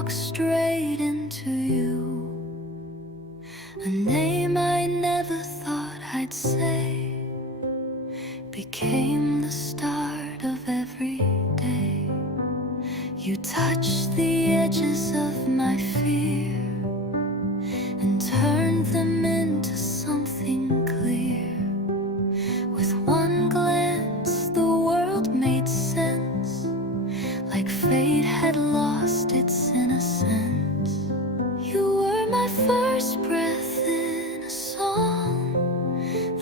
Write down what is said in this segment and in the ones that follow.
walk straight into you. A name I never thought I'd say became the start of every day. You touched the edges of my fear and turned them into something clear. With one glance, the world made sense, like fate had lost its innocence. You were my first breath in a song,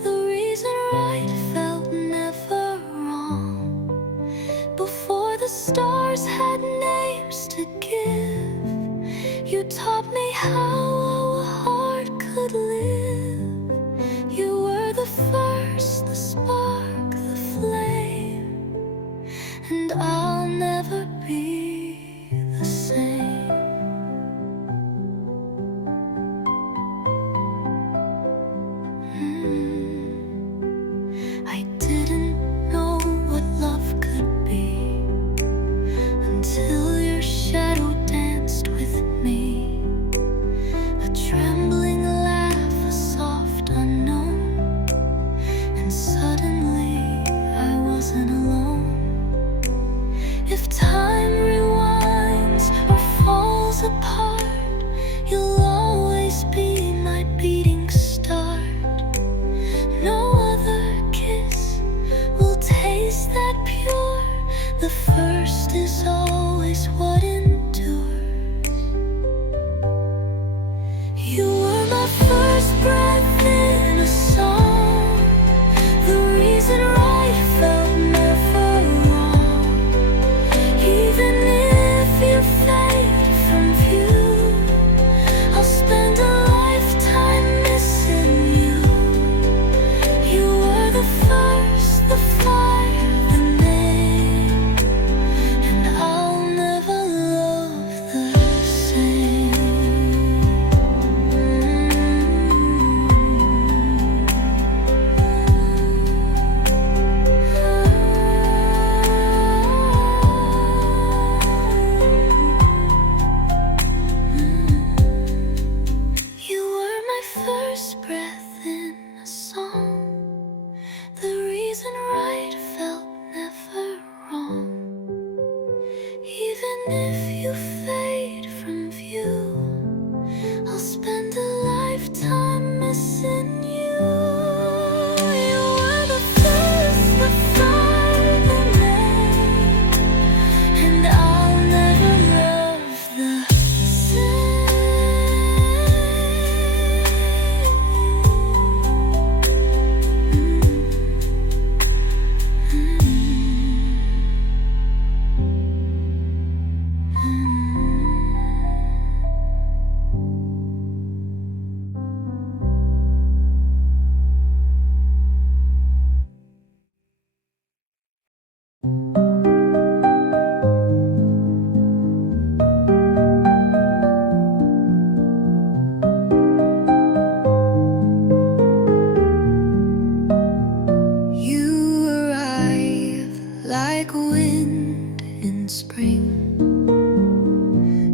the reason right felt never wrong. Before the stars had names to give, you taught me how a heart could live. You were the first, the spark, the flame, and I'll never be the same. I didn't know what love could be until your shadow danced with me. A trembling laugh, a soft unknown, and suddenly I wasn't alone. If time rewinds or falls apart, you'll always be my beating start. No other kiss will taste that pure. The first is always what endures. You were my first breath in a song, the reason right felt never wrong. Even if you fade from view, I'll spend a lifetime missing you. You were the first, the fire, the name, and I'll never love the same. You were my first breath in a song, the reason right felt never wrong. Even if you fade from view, I'll spend a lifetime missing you. You were the first, the fire, the name, and I'll never love the same. You arrive like wind in spring,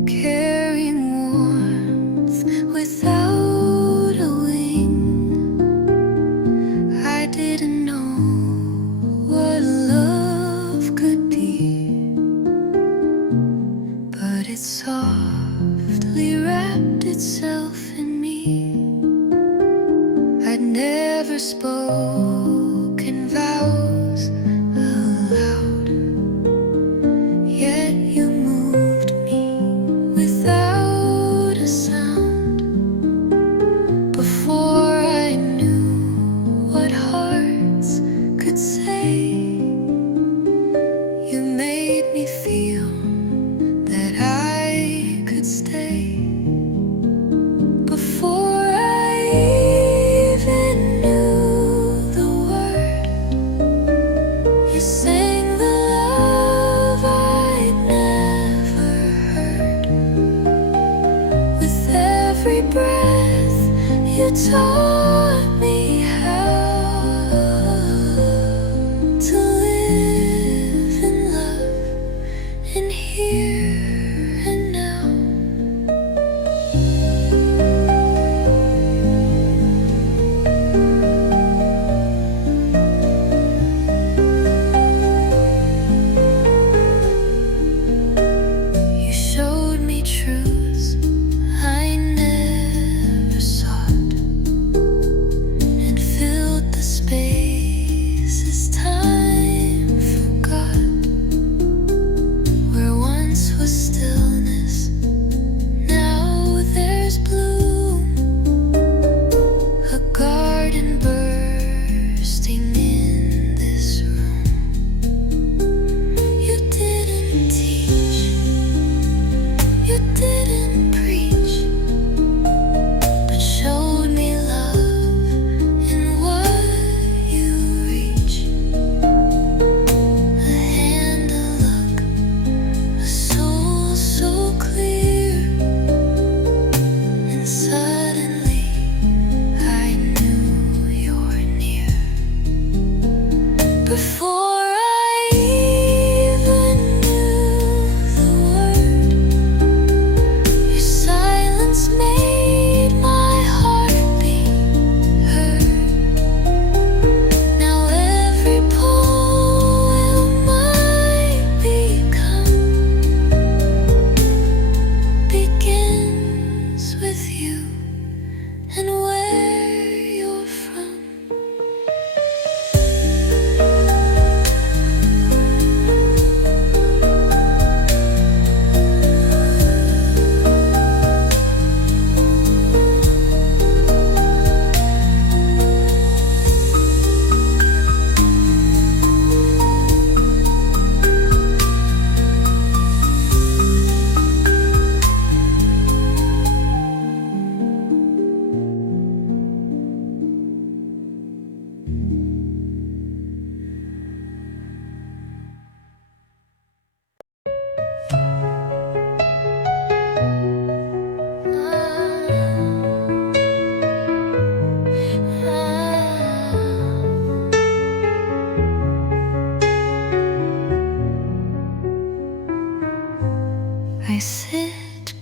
carrying warmth without a wing. I didn't know what love could be, but it softly wrapped itself in me. I'd never spoken vows aloud, yet you moved me without a sound. Before I knew what hearts could say, you made me feel that I could stay. Before I even knew the word, you sang the love I'd never heard. With every breath, you taught me how to live in love, in here and now.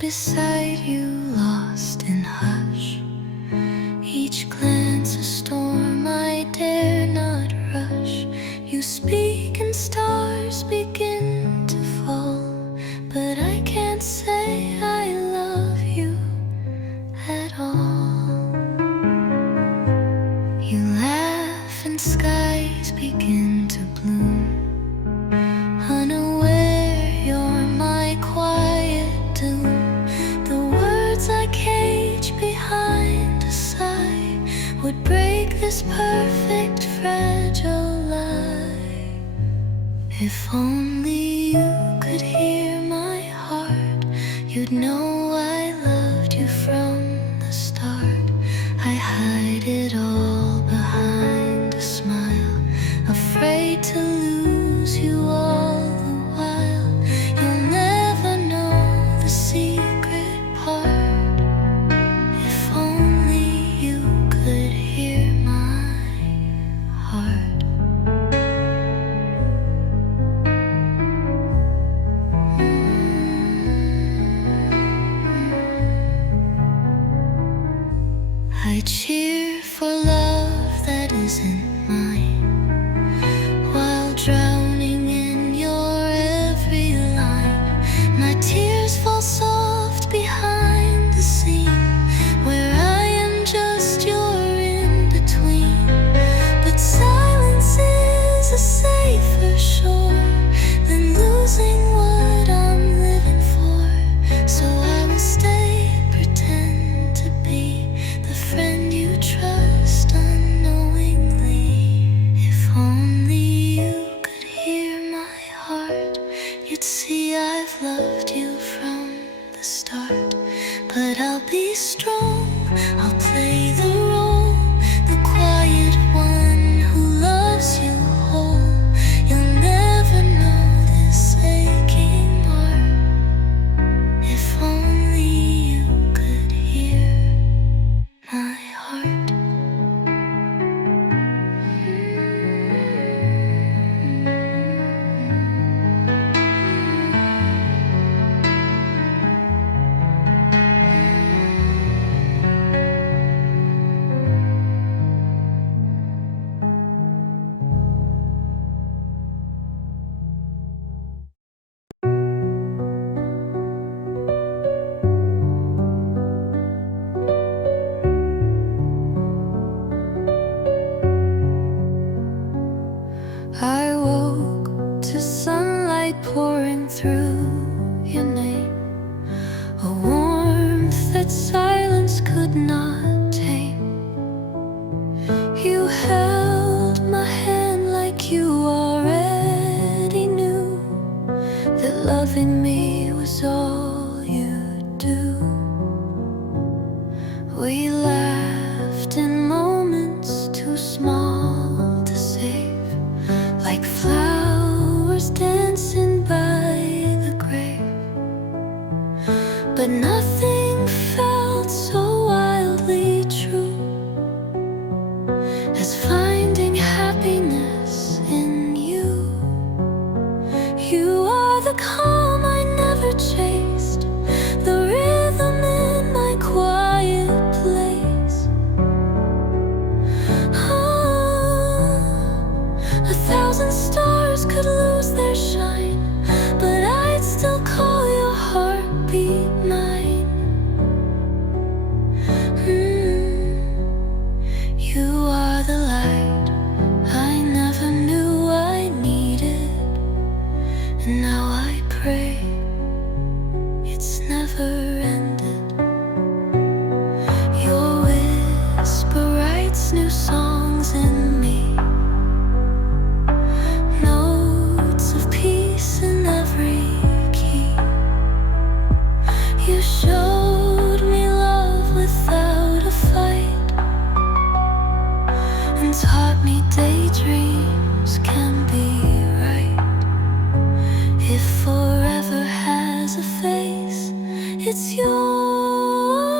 beside you, lost in hush. Each glance a storm I dare not rush. You speak and stars begin to fall, but I can't say I love you at all. You laugh and skies begin to bloom, unaware you're my quiet doom. The words I cage behind a sigh would break this perfect fragile lie. If only you could hear my heart, you'd know I loved you from the start. I hide it all behind a smile, afraid to lose you all the while. You'll never know the secret part. If only you could hear my heart. I cheer for love that isn't mine, while drowning in your every line. My tears fall soft behind the scene, where I am just your in-between. But silence is a safer shore than losing what I'm living for. So I will stay, pretend to be the friend you trust unknowingly. If only you could hear my heart, you'd see I've loved you from the start. But I'll be strong, I'll play the role, the quiet one who loves you whole. You'll never know this aching part. If only you could hear my heart. I woke to sunlight pouring through your name, a warmth that silence could not tame. You held my hand like you already knew that loving me was all you'd do. We laughed in moments too small to save, like flowers dancing by the grave. But nothing felt so wildly true as finding happiness in you. You are the calm I never chased, the rhythm in my quiet place. A thousand stars could lose their shine, but I'd still call your heartbeat mine. You are the light I never knew I needed, and now I pray it's never ended. Your whisper writes new songs in me, notes of peace in every key. You showed me love without a fight, and taught me daydreams can be right. If forever has a face, it's yours,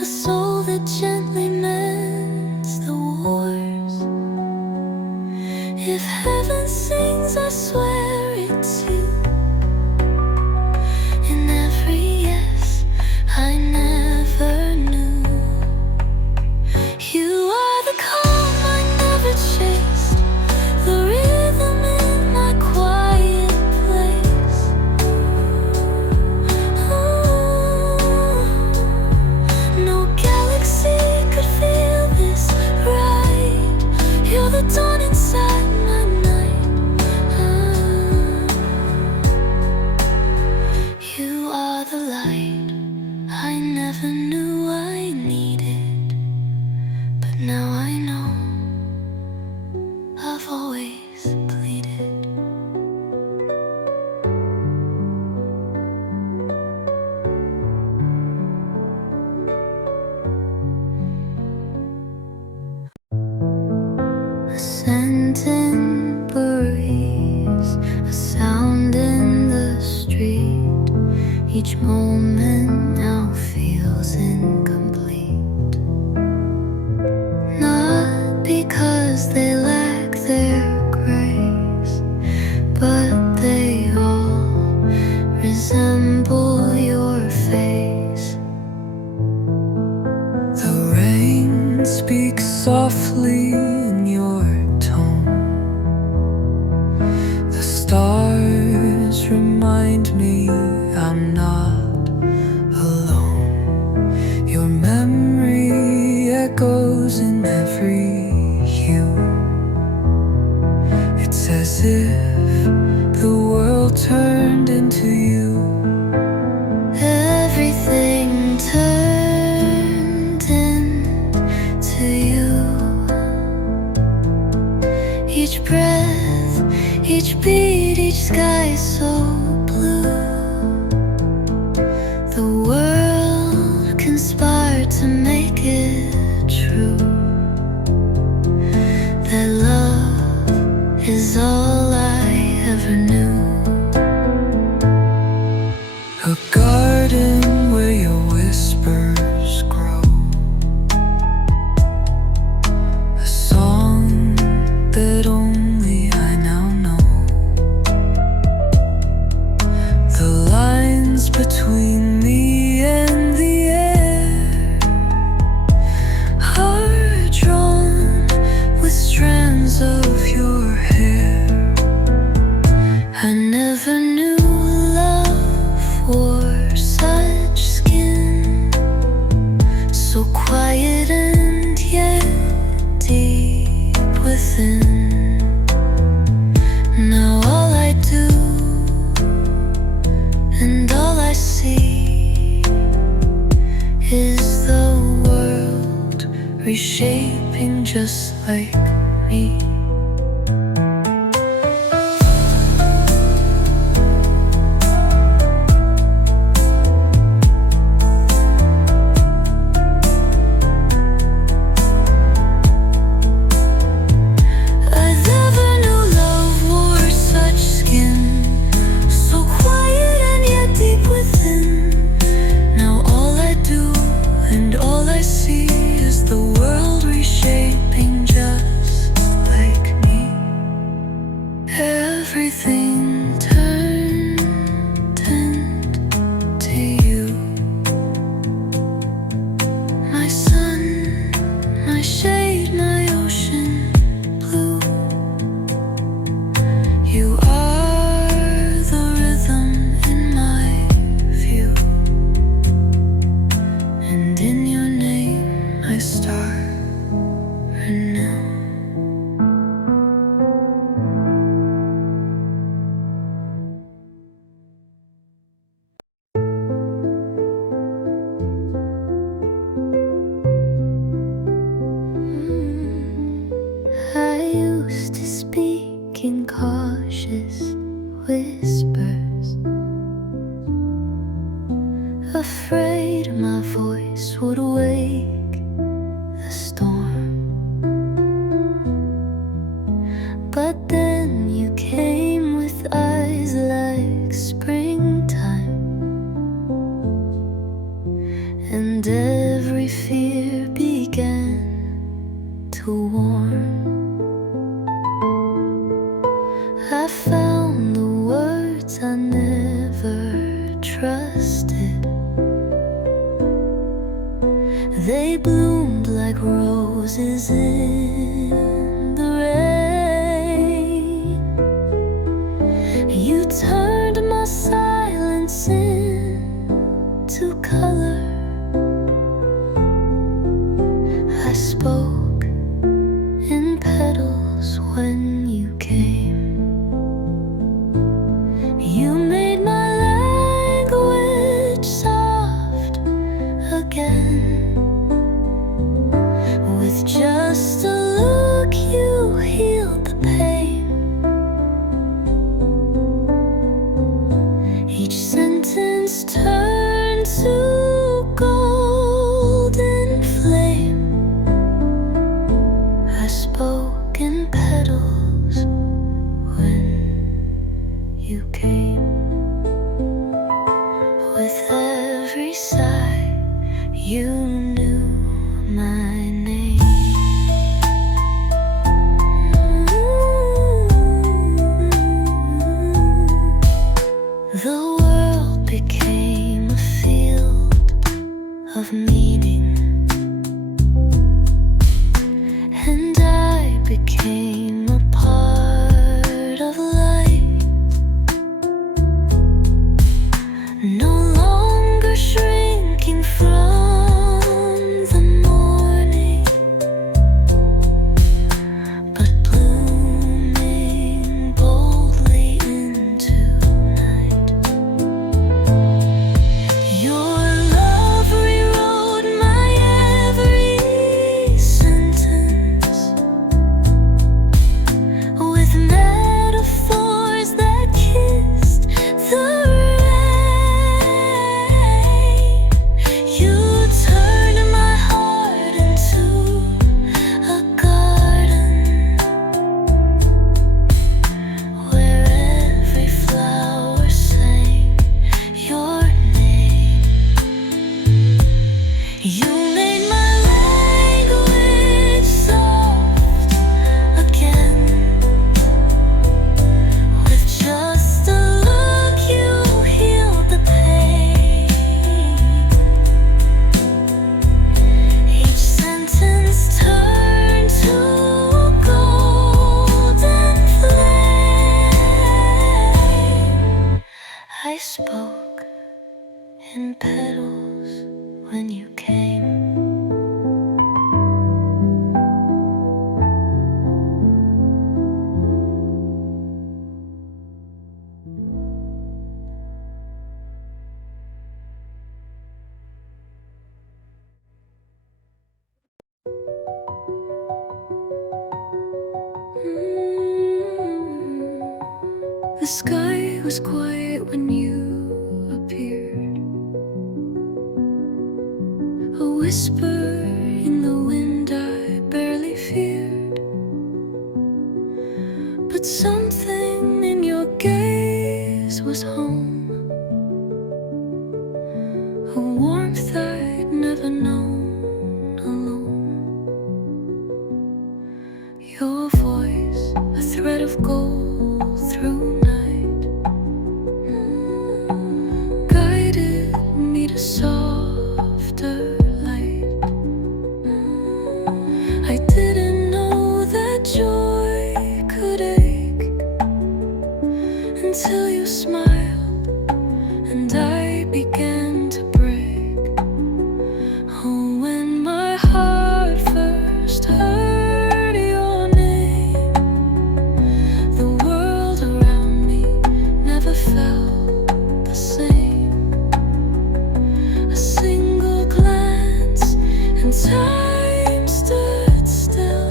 a soul that gently mends the wars. If heaven sings, I swear it's you in every scent in breeze, a sound in the street. Each moment now feels incomplete. Not because they lack their grace, but they all resemble your face. The rain speaks softly in your tone. The stars remind me I'm not alone. Your memory echoes in every hue. It's as if the world turned into you. Everything turned into you. Each breath, each beat, each sky so blue. The world conspired to make it true, that love is all I ever knew. A garden where your whispers grow, a song that only I now know. The lines between me and the air are drawn with strands of your hair. I never knew love wore such skin, so quiet and yet deep within. Now all I do and all I see is the world reshaping just like me. I never knew love wore such skin, so quiet and yet deep within. Now all I do and all I see is the world reshaping just like me. Everything turned into you. My sun, my shade, my ocean blue. You are the rhythm in my view, and in your name I start anew. I used to speak in cautious whispers, afraid my voice would wake the storm. But then you came with eyes like springtime, and every fear began to warm. I found the words I never trusted. They bloomed like roses in the rain. You turned my silence into color. I spoke in petals when you came. You made my language soft again. With just a look every sigh, you knew my name. The world became a field of meaning, and I became a part of life, no longer shrinking from the morning, but blooming boldly into night. Your love rewrote my every sentence with metaphors that kissed the rain. You turned my heart into a garden where every flower sang your name. You made my language soft again. With just a look, you healed the pain. Each sentence turned to a golden flame. I spoke in petals when you came. The sky was quiet when you appeared, a whisper in the wind I barely feared. But something in your gaze was home, a warmth I'd never known alone. Your voice, a thread of gold through night, guided me to softer light. I didn't know that joy could ache until you smiled and I began to break. Oh, when my heart first heard your name, the world around me never felt the same. A single glance and time stood still,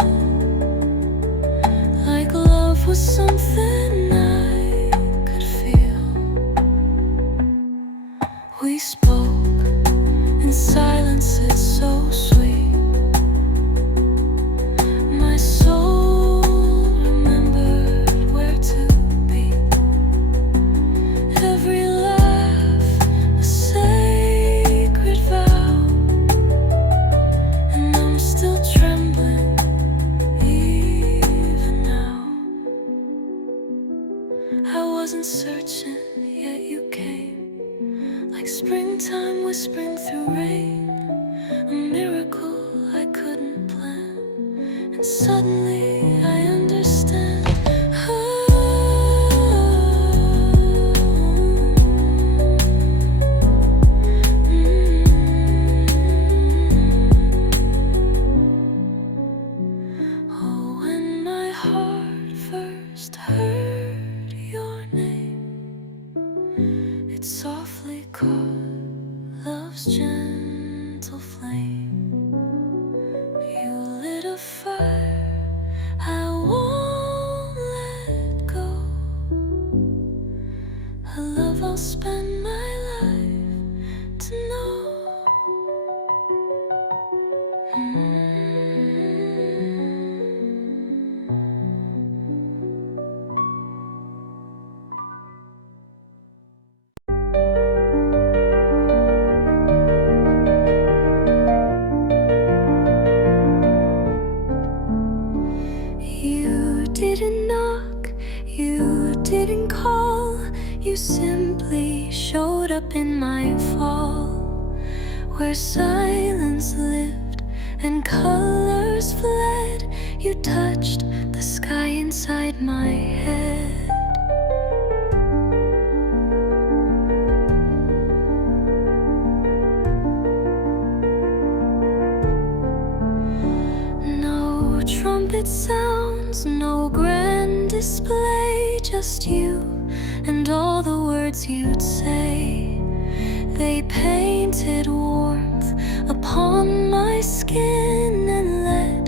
like love was something I could feel. We spoke in silence, it's so sweet. My soul remembered where to be. Every laugh a sacred vow, and I'm still trembling even now. I wasn't searching, yet you came, like springtime whispering through rain, a miracle I couldn't plan, and suddenly I understand. Oh, when my heart first heard your name, it softly caught love's gentle flame. You lit a fire I won't let go, a love I'll spend my life to know. where silence lived and colors fled. You touched the sky inside my head. No trumpet sounds, no grand display, just you and all the words you'd say. They painted warmth upon my skin and let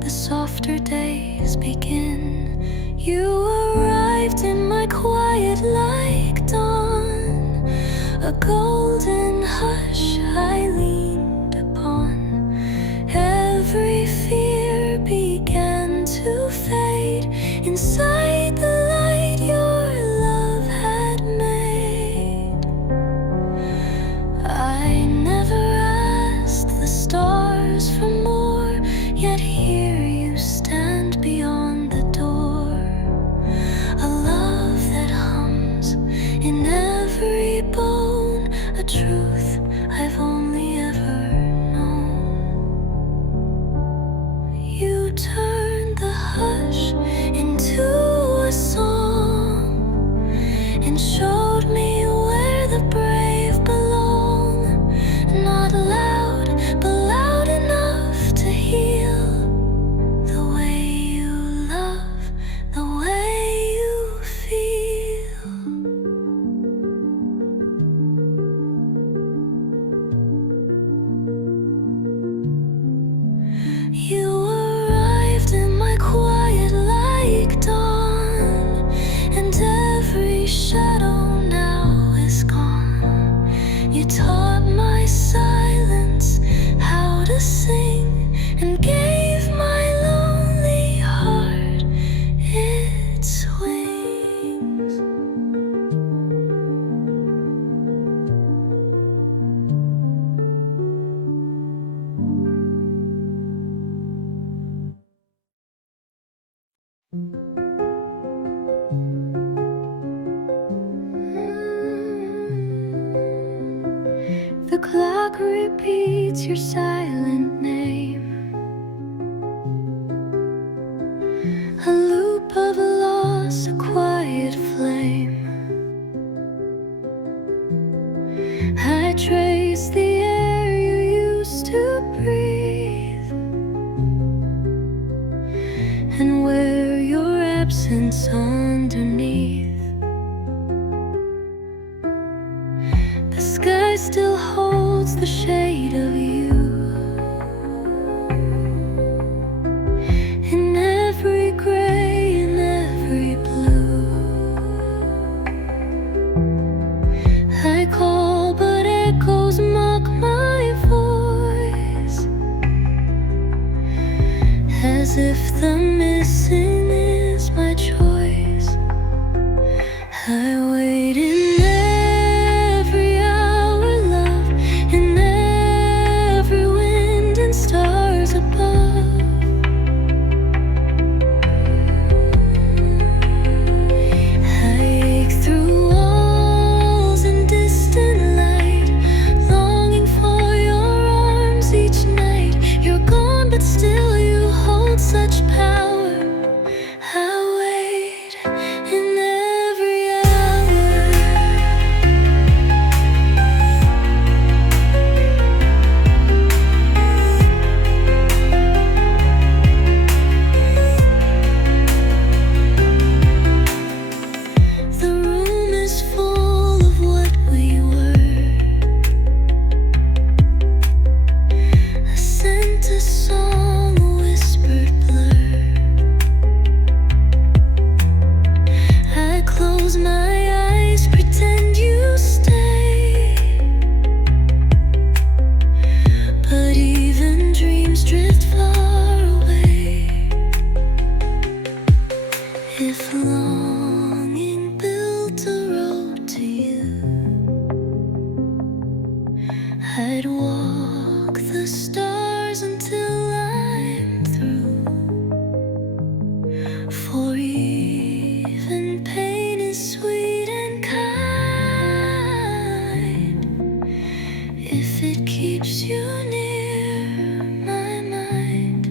the softer days begin. You arrived in my quiet like dawn, a golden hush I leaned upon. Every fear began to fade inside the light your love had made. I never asked the stars for more, yet here you stand beyond the door. A love that hums in every bone, a truth I've only ever known. You turned the hush into a song and showed me where the brave belong. Not loud, but loud enough to heal. The way you love, the way you feel. You arrived in my quiet like dawn, and every shadow now is gone. You taught my silence how to sing and gave my lonely heart its wings. The clock repeats your silent name, a loop of loss, a quiet flame. I trace the air you used to breathe, and wear your absence underneath. The sky still holds the shade of you in every gray, in every blue. I call, but echoes mock my voice, as if the missing is my choice. I wait in every hour, love, in every wind and stars above. I ache through walls and distant light, longing for your arms each night. You're gone, but still you hold such power. I wait in every hour. The room is full of what we were, a scent, a song, a whispered blur. I close my eyes, pretend you stay, but even dreams drift far away. If longing built a road to you, I'd walk the stars until I'm through. For even pain is sweet and kind. if it keeps you near my mind.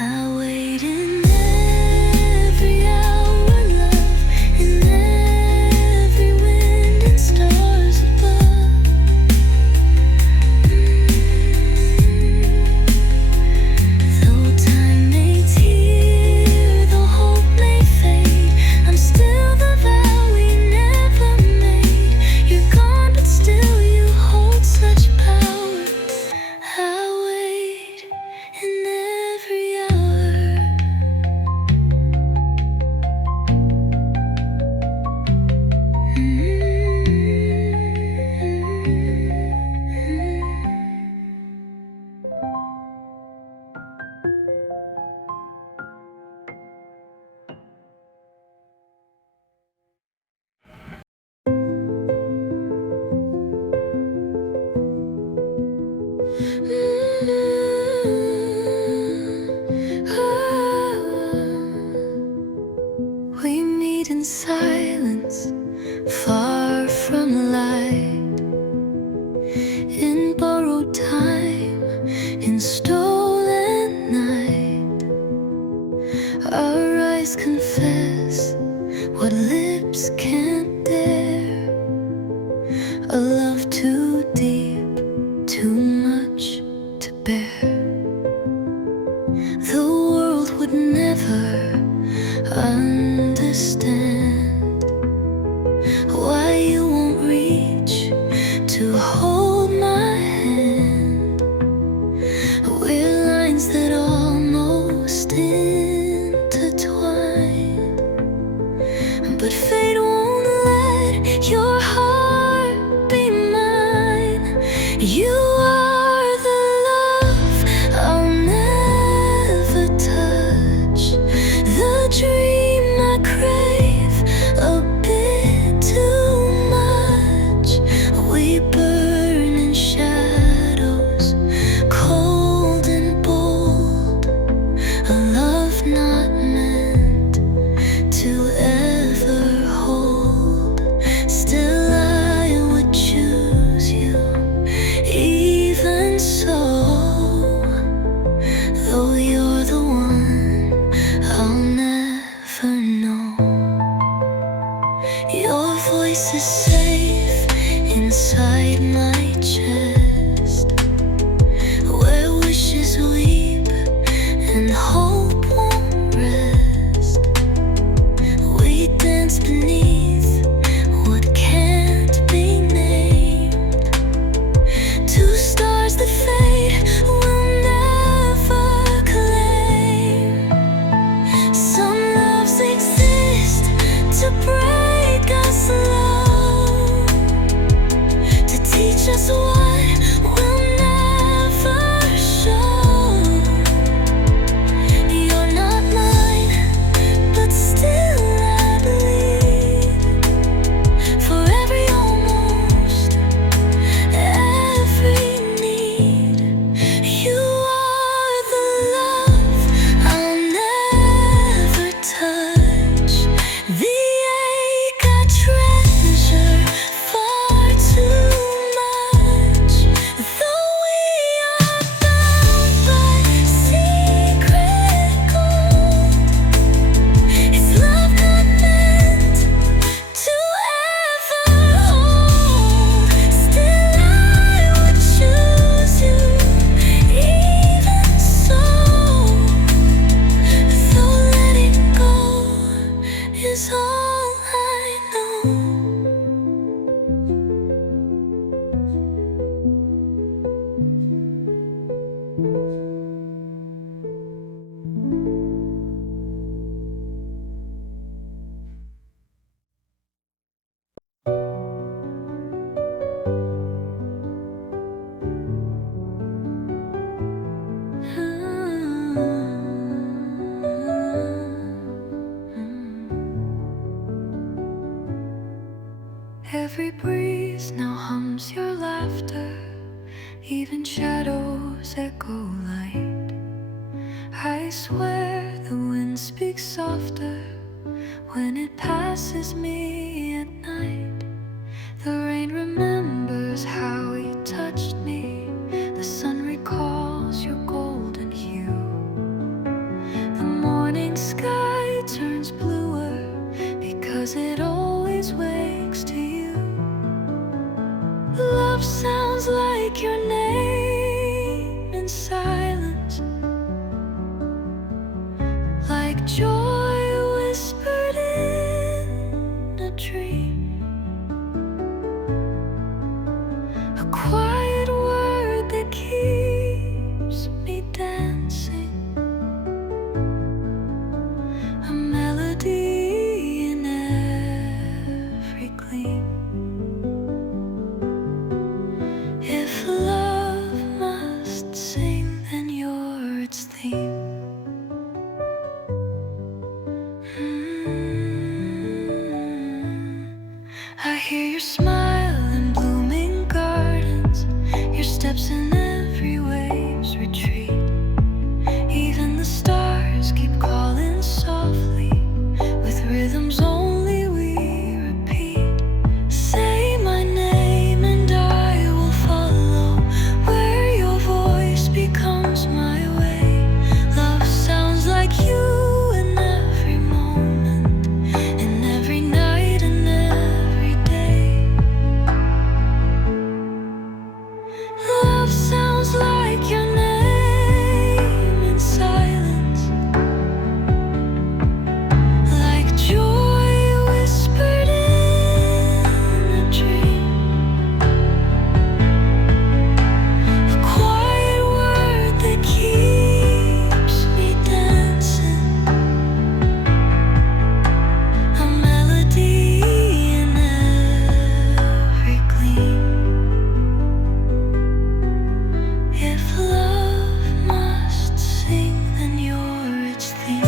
I wait in every hour, love, in every wind and stars above. Though time may tear, though hope may fade, I'm still the vow we never made. You're gone, but still you hold such power. I wait in every hour. We meet in silence, far from light, in borrowed time, in stolen night. Our eyes confess what lips can't dare, a love too deep, too much to bear. The world would never understand why you won't reach to hold my hand. We're lines that almost intertwine, but fate won't let your heart be mine. You are the love I'll never touch, the dream I crave a bit too much. We burn in shadows, cold and bold, a love not meant to ever hold. Still I would choose you, even so, though you're the one I'll never know. Your voice is safe inside my chest, where wishes weep and hope won't rest. We dance beneath what can't be named, two stars that fate will never claim. Some loves exist to break us low, to teach us what we'll never show. You're not mine, but still I believe. For every almost, every need, you are the love I'll never touch, the ache I treasure far too much. Though we are bound by secret gold, it's love not meant to ever hold. Still I would choose you, even so, though letting go is all I know. Every breeze now hums your laughter, even shadows echo light. I swear the wind speaks softer when it passes me at night. The rain remembers how Love sounds like your name in silence, like joy whispered in a dream, a quiet word that keeps me dancing, a melody in every gleam. If love must sing, then you're its theme. I hear your smile in blooming gardens, your steps in every wave's retreat. Even the stars keep calling softly, with rhythms only we repeat. Say my name and I will follow, where your voice becomes my way. Love sounds like you in every moment, in every night and every day. Love sounds like your name in silence, like joy whispered in a dream, a quiet word that keeps me dancing, a melody in every gleam. If love must sing, then you're its theme.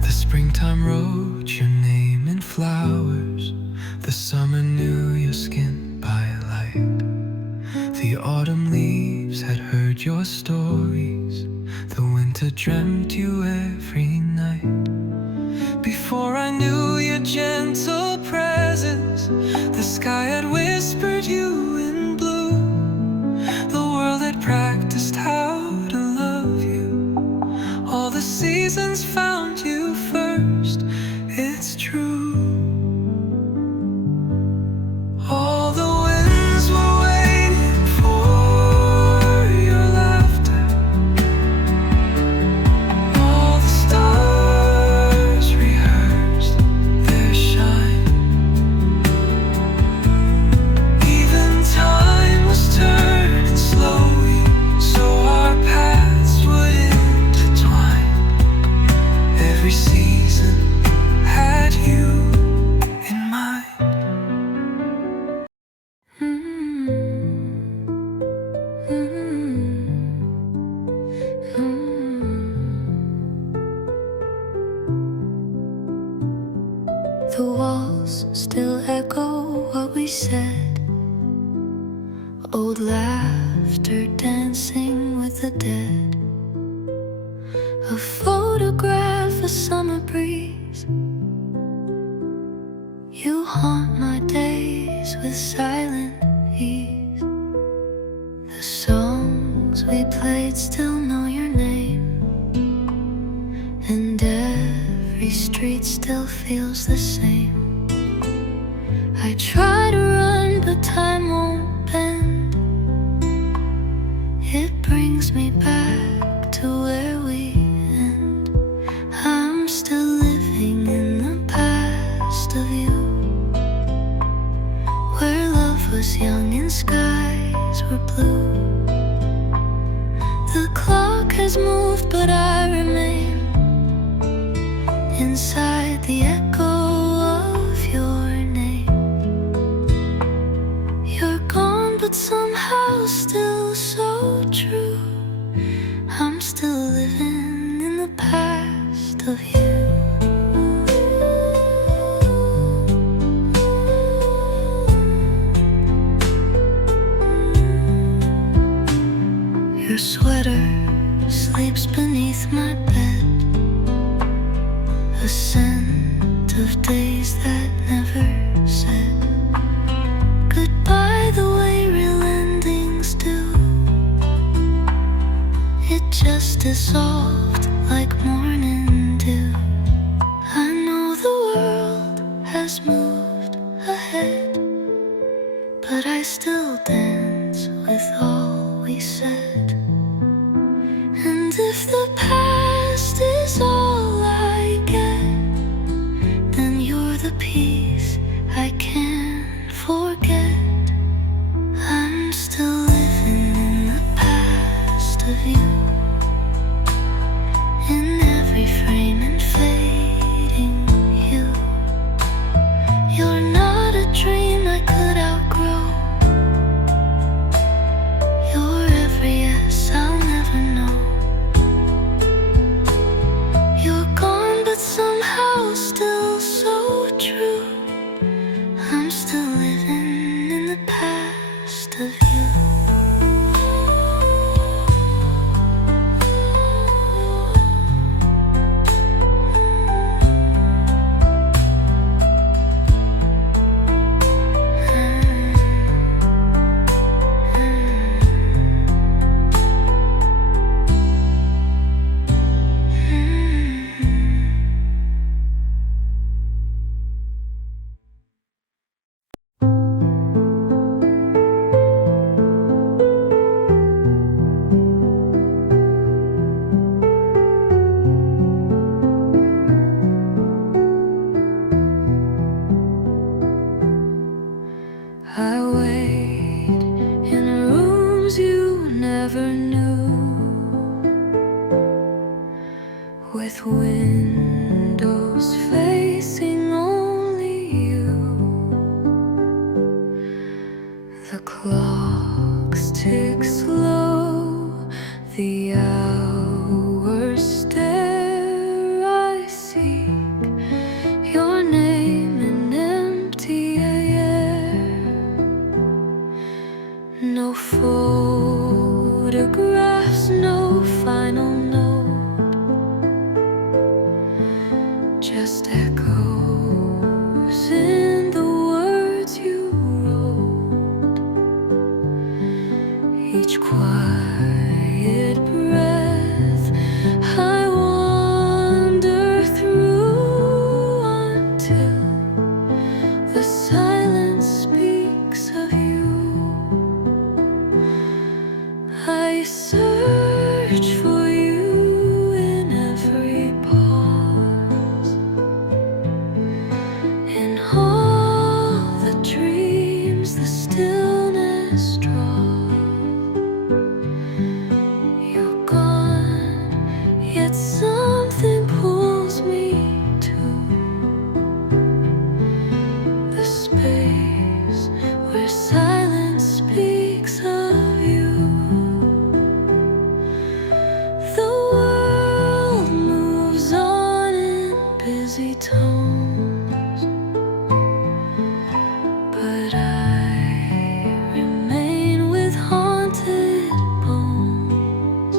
The springtime wrote your name in flowers. The summer knew your skin by light. The autumn leaves had heard your stories. The winter dreamt you every night. Before I knew your gentle presence, the sky had whispered you in blue. The world had practiced how to love you. All the seasons found you first, it's true. All the winds were waiting for your laughter. All the stars rehearsed their shine. Even time was turning slowly, so our paths would intertwine. Every season had you in mind. The walls still echo what we said, old laughter dancing with the dead, a photograph, a summer breeze. You haunt my days with silent ease. The songs we played still know your name, and every street still feels the same. I try to run, but time won't bend. It brings me back to where we end. I'm still living in the past of you, where love was young and skies were blue. The clock has moved, but I remain inside the echo of your name. You're gone, but somehow still so true. I'm still living in the past of you. Your sweater sleeps beneath my bed, a scent of days that never said goodbye. The way real endings dissolved like morning dew. I know the world has moved ahead, but I still dance with all we said. And if the past is all I get, then you're the piece I can't forget. I'm still living in the past of you, in every frame and fading hue. You're not a dream I could outgrow. You're every yes I'll never know. You're gone but somehow still so true. I'm still living in the past of you. I wait in rooms you never knew, with windows facing only you. The clocks tick slow, the hours stare. I seek your name in empty air. No photographs, no final note, just echoes in the words you wrote. Each quiet breath I wander through until the silence speaks of you. I search for you in every pause, in all the dreams the stillness draws. You're gone, yet something pulls me to the space where silence speaks of you. The world moves on in busy tones, but I remain with haunted bones.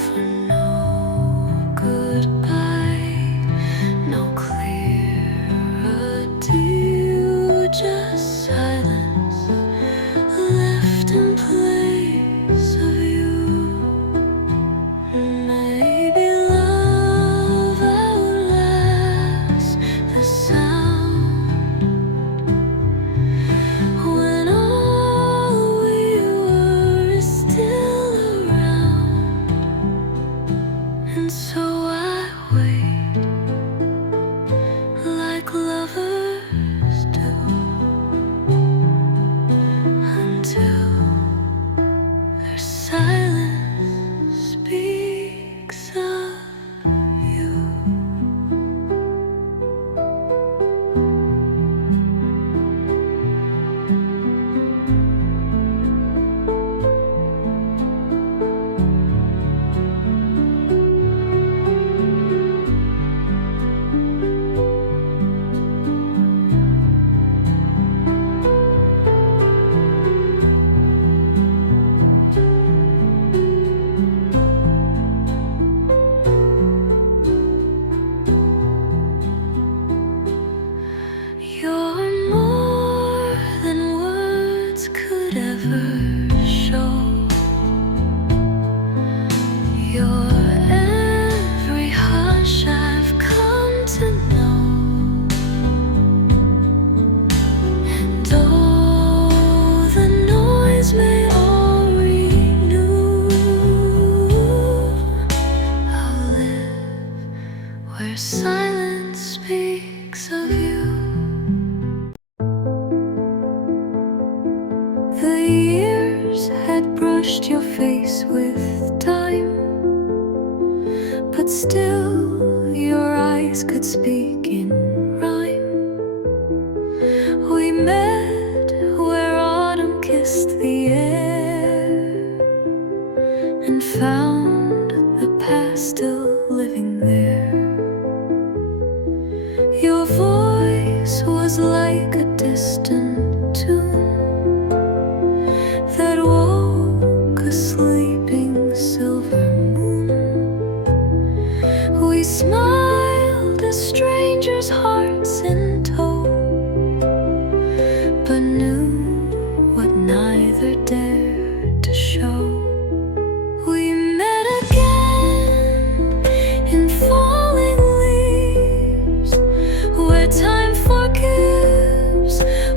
For no goodbye, no clear adieu, just silence left in place of you. Maybe love outlasts the sound, when all we were is still around. And so I wait like lovers do, until their silence speaks of you. You're more than words could ever show. brushed your face with time, but still your eyes could speak in rhyme. We met where autumn kissed the air and found the past still living there. Your voice was like a distant tune that woke a sleeping silver moon. We smiled as strangers' hearts in tow, but knew what neither dared to show. We met again in falling leaves, where time forgives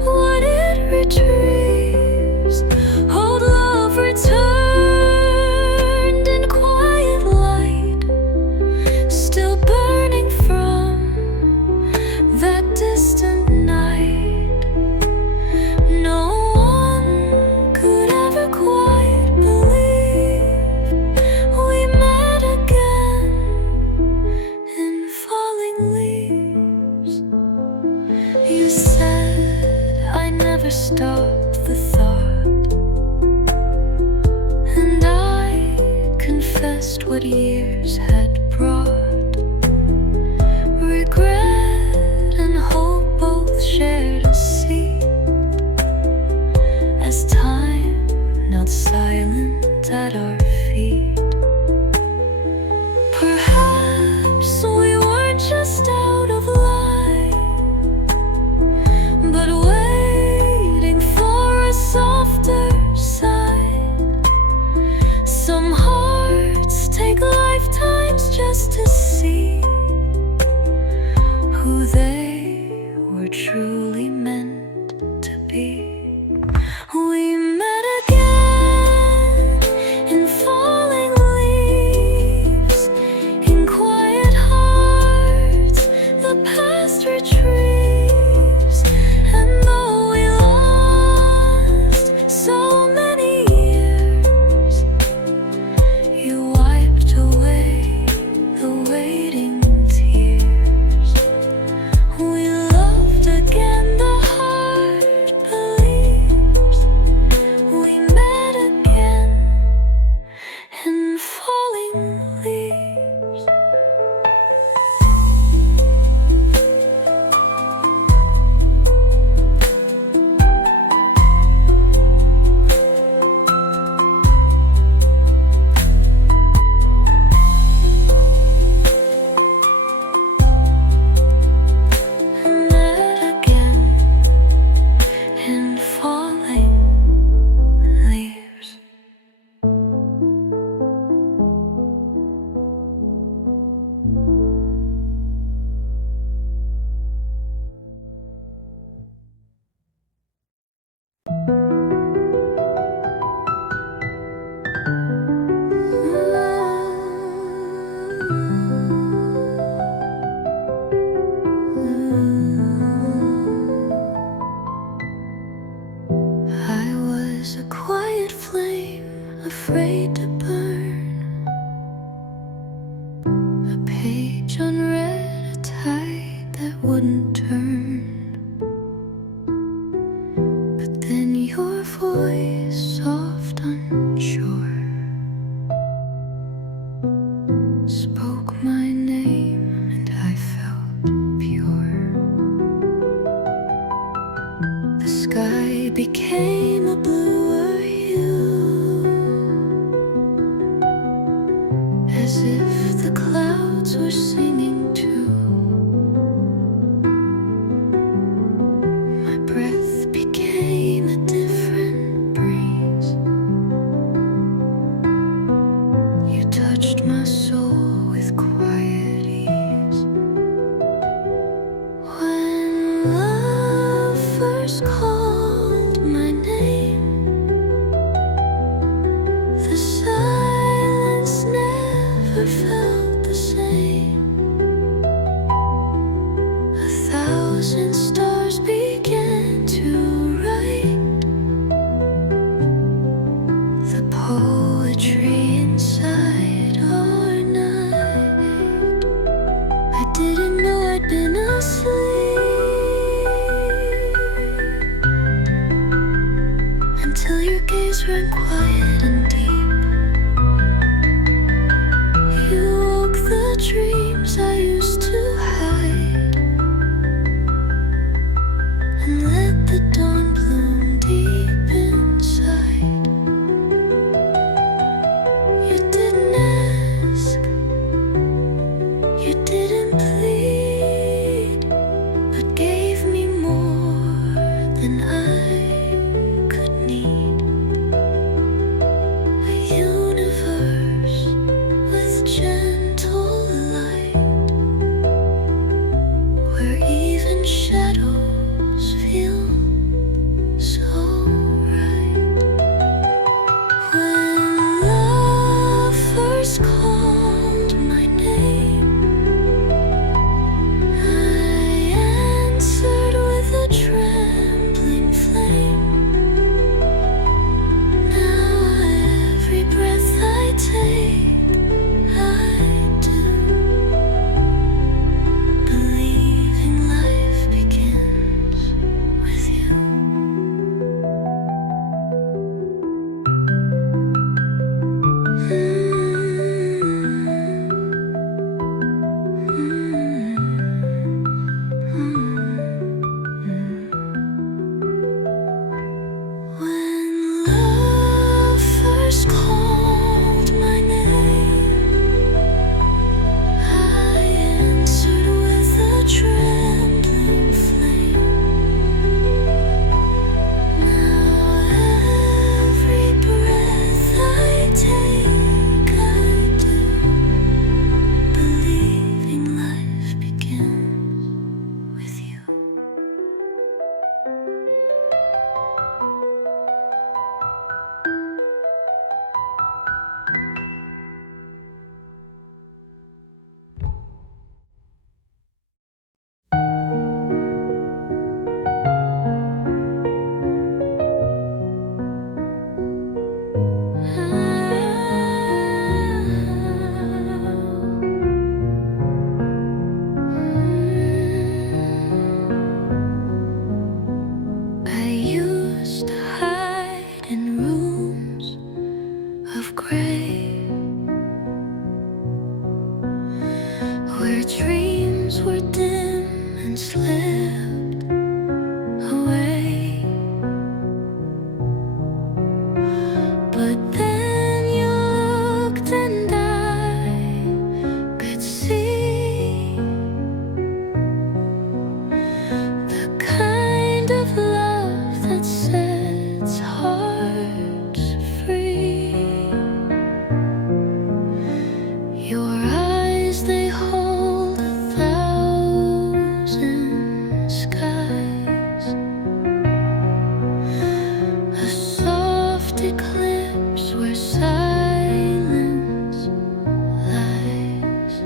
what it retrieves. Old love returned in quiet light, still burning from that distant night. No one could ever quite believe we met again in falling leaves. You said I never stopped the thought, and I confessed what years had brought. Regret and hope both shared a seat, as time knelt silent at our feet. Perhaps we weren't just out of line, but waiting for a softer side. Some hearts take lifetimes just to see who they were truly meant to be. We met again in falling leaves, in quiet hearts the past retrieves. And though we lost so many years, you wiped away the waiting tears. We loved again, the heart believes. We met again in falling leaves. Met again in falling leaves. I was a quiet flame, afraid to burn, a page unread, a tide that wouldn't turn. But then your voice, soft, unsure, spoke my name and I felt pure. The sky became a bluer hue, as if the clouds were singing too. My breath became a different breeze. You touched my soul with quiet ease. When love first called my name, the silence never felt the same. quiet and deep. You woke the dreams I used to hide, and let the dawn bloom deep inside. You didn't ask, you didn't plead, but gave me more than I could need. A universe with gentle light, where even shadows feel so right. When love first called my name, I answered with a trembling flame. Now every breath I take, I do, believing life begins with you. When love first called my name, I answered with a trembling flame. Now every breath I take, I do, believing life begins with you. I used to hide in rooms of gray, where dreams were dim and slipped away. But then you looked and I could see the kind of love that sets hearts free. Your eyes, they hold 1,000 skies, a soft eclipse where silence lies.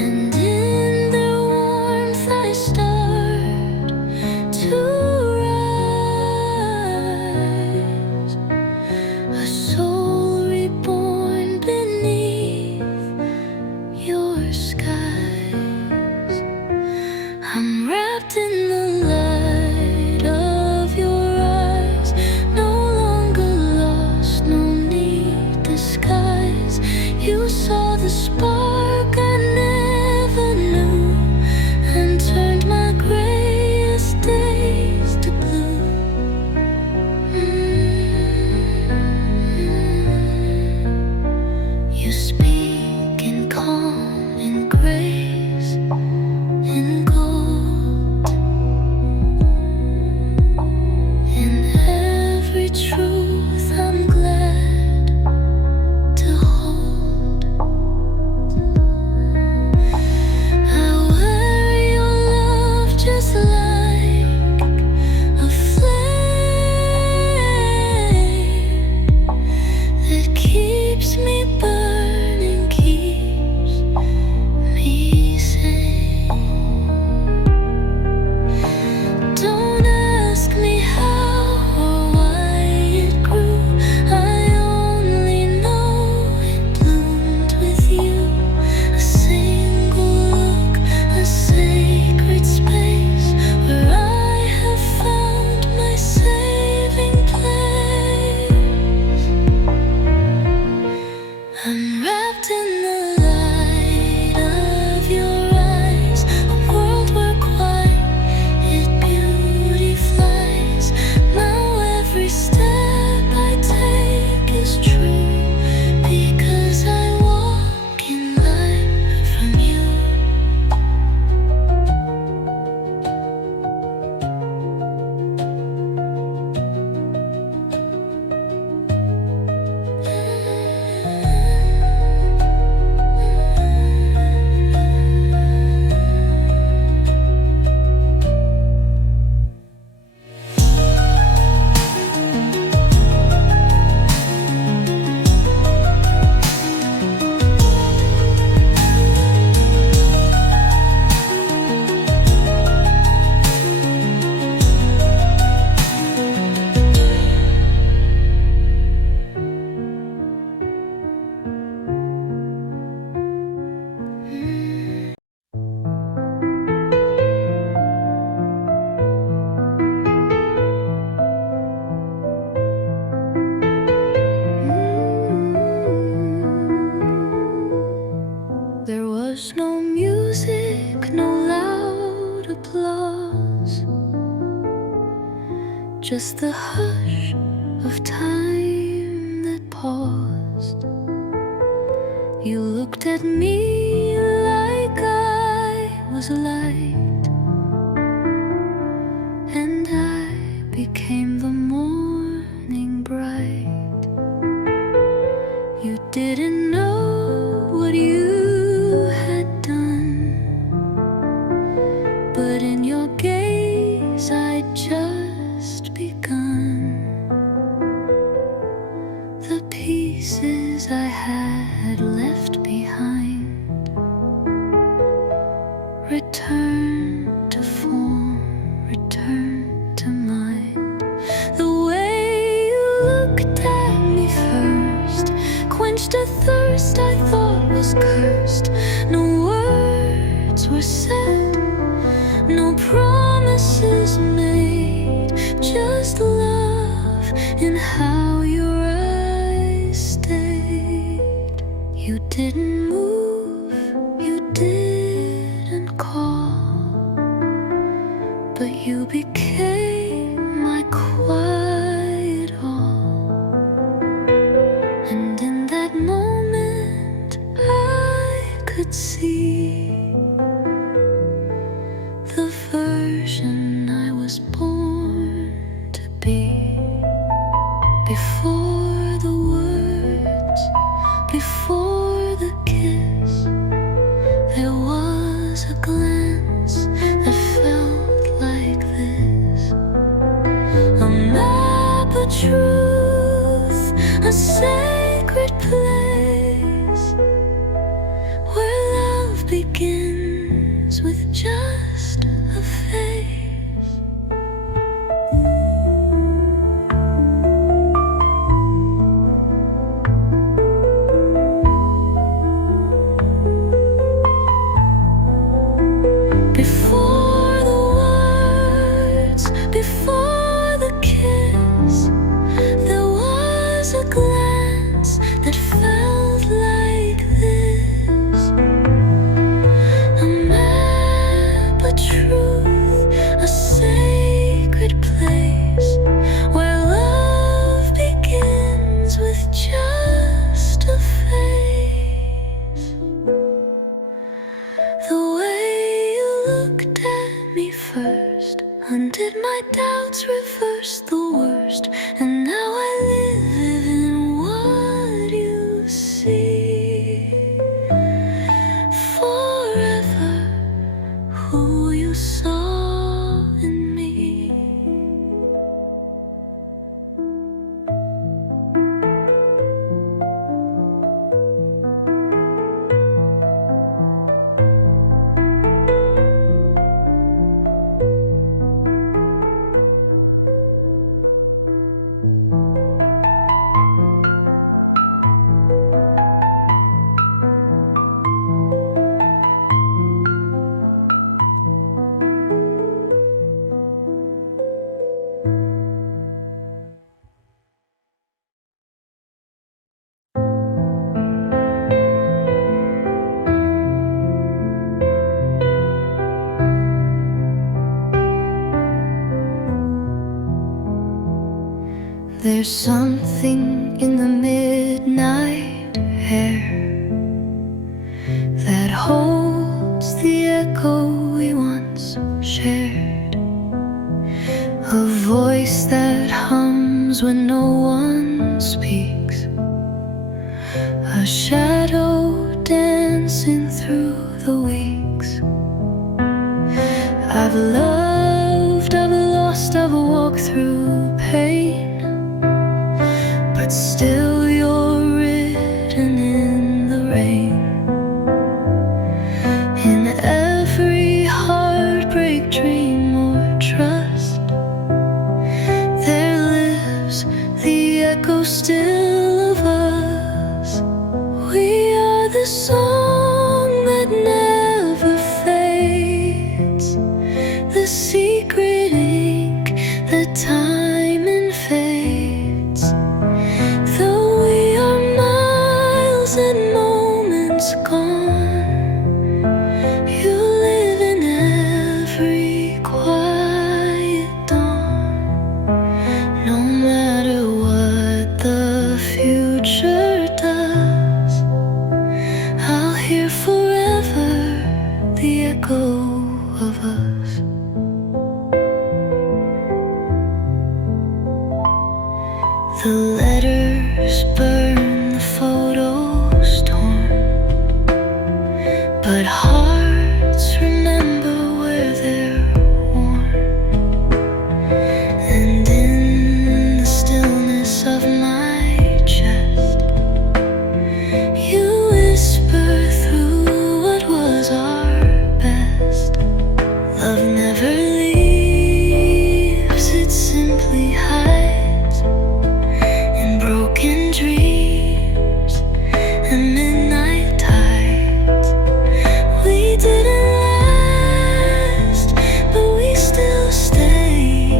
And in their warmth I start to rise, a soul reborn beneath your skies. I'm wrapped in the light of your eyes, no longer lost, no need disguise. You saw the spark I never knew, and turned my grayest days to blue. You speak in calm, in grace, in gold, in every truth I'm glad to hold. I wear your love just like a flame that keeps me burning, keeps me sane. Don't ask me how or why just the hush of time that paused. You looked at me like I was a light, and I became the morning bright. You didn't know what you had done, but in your gaze I'd just begun. The pieces I had left behind return to form, return to mine. The way you looked at me first quenched a thirst I thought was cursed. No words were said, no promises made, just love in how your eyes stayed. You didn't move, you didn't call, but you became my quiet all. And in that moment I could see the version I was born to be. Before the words, before the kiss, there was a glance that felt like this. A map of truth, a sacred place, where love begins with just a face. Before the words, before the kiss, there was a glance that felt like this. A map of truth, a sacred place, where love begins with just a face. The way you looked at me first undid my doubts, reversed the worst, and now I live in what you see. Forever who you saw in me. There's something in the midnight air that holds the echo we once shared, a voice that hums when no one speaks, a shadow dancing through the weeks. I've loved, I've lost, I've walked through pain, but still you're written in the rain. In every heartbreak, dream or trust, there lives the echo still of us. We are the song that never fades, the secret ink that time invades. Though we are miles and moments gone, you live in every quiet dawn. matter what the future does, I'll hear forever the echo of us. The letters burn, the photos torn, but hearts remember where they're worn. And in the stillness of my chest, you whisper through what was our best. Love never leaves, it simply hides in broken dreams and midnight tides. We didn't last, but we still stay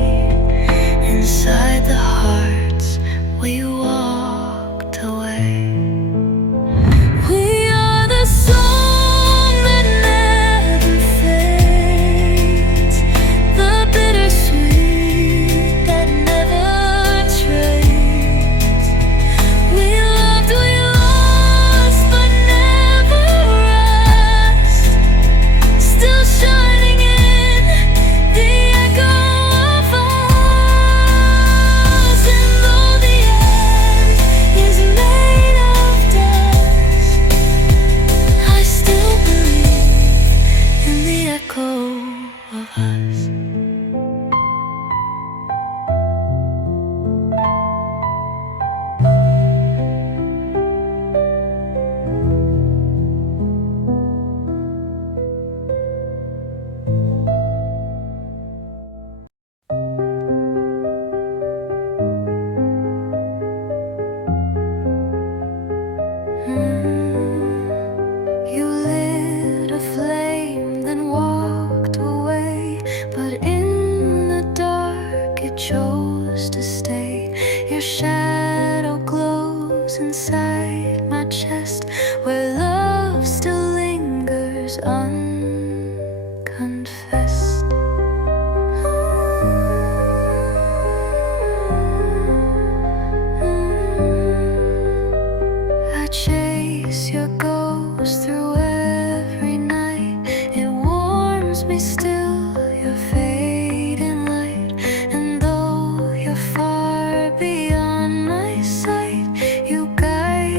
inside the hearts we walked away. We are the song that never fades, the bittersweet that never trades. We loved, we lost, but never rest, still shining in the echo of us. And though the end is made of dust, I still believe in the echo of us. You lit a flame, then walked away, but in the dark it chose to stay. Your shadow glows inside my chest, where love still lingers unconfessed. I chase your ghost through every night. It warms me still, your fading light. And though you're far beyond my sight, you guide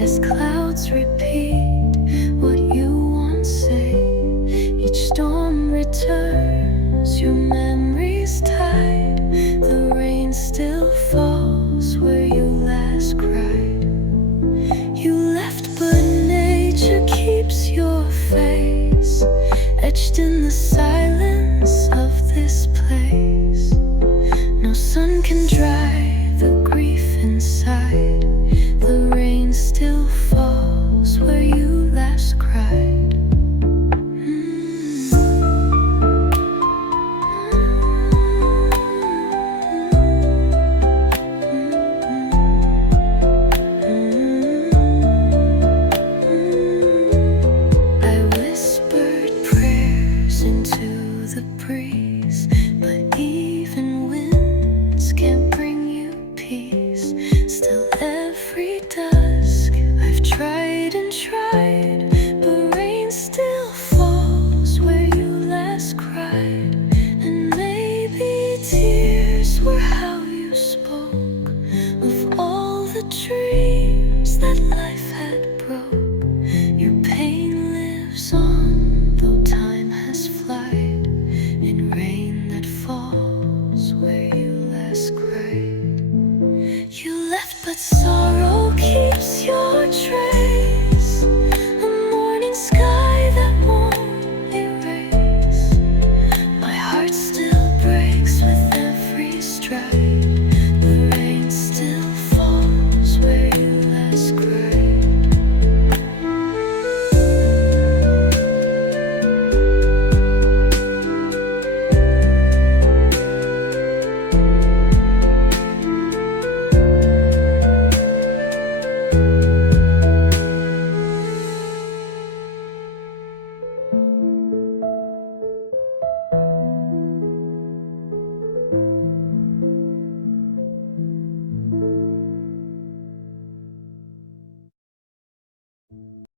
as clouds repeat what you once say. Each storm returns